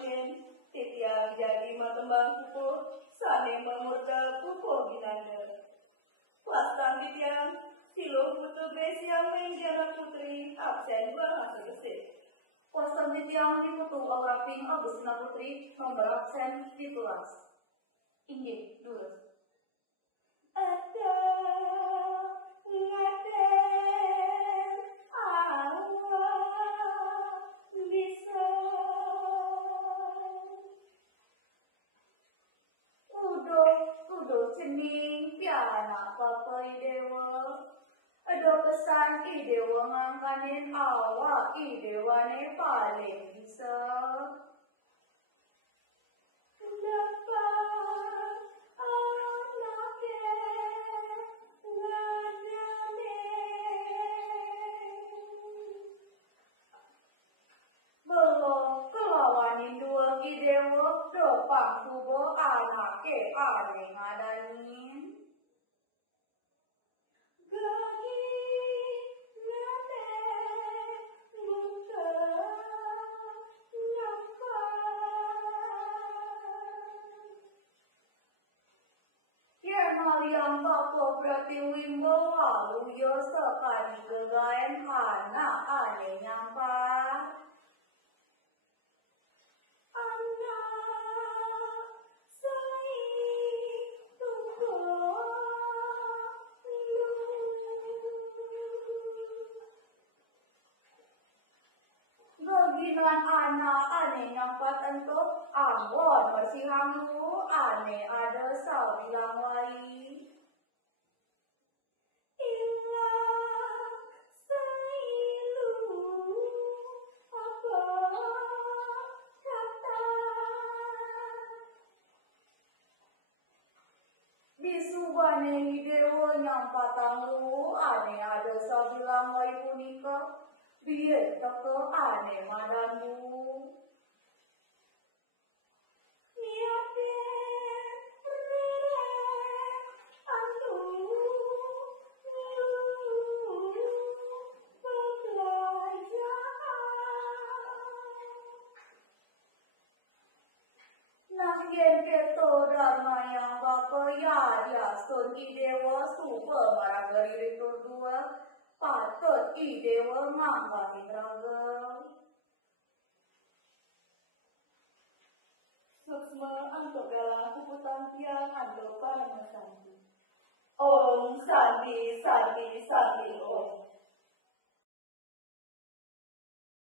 mangkin titiang jadi matembang kupo sane memurda kupo ginanda. Plastan titiang siluh putu besiang menjana putri absen bahasa gesek. Postan titiang diputu Auraping Agustina Putri nomor absen titulas. Inggih, durus. Ada ngaden Allah bisa Udo cening piana papai dewa. Ado pesan idewa ngangkanin awak idewane paling bisa. kenapa anaknya ngadane Belum kelawanin dua idewa dopang kubo anake ale ngadanin. gagi ngade muka Yen Maryam bako berarti wimbo lalu yo sekali gegaen anak ale nyampa. anak sai tunggu Bagian anak ane nyampa tentu ambon masih hangu ane ada sabilang wai. ilang sailu apa kata Bisubane hidewo nyampa tanggu ane ada sabilang wai punika. Biar teko ane madamu. niatin rere anu Nanggen keto dharma yang bapa ya sun idewa supa maragari ritur dua patut idewa ngangkatin raga. Suksma antuk galang kuputan tiang antuk paramasanti. Om Santi Santi Santi.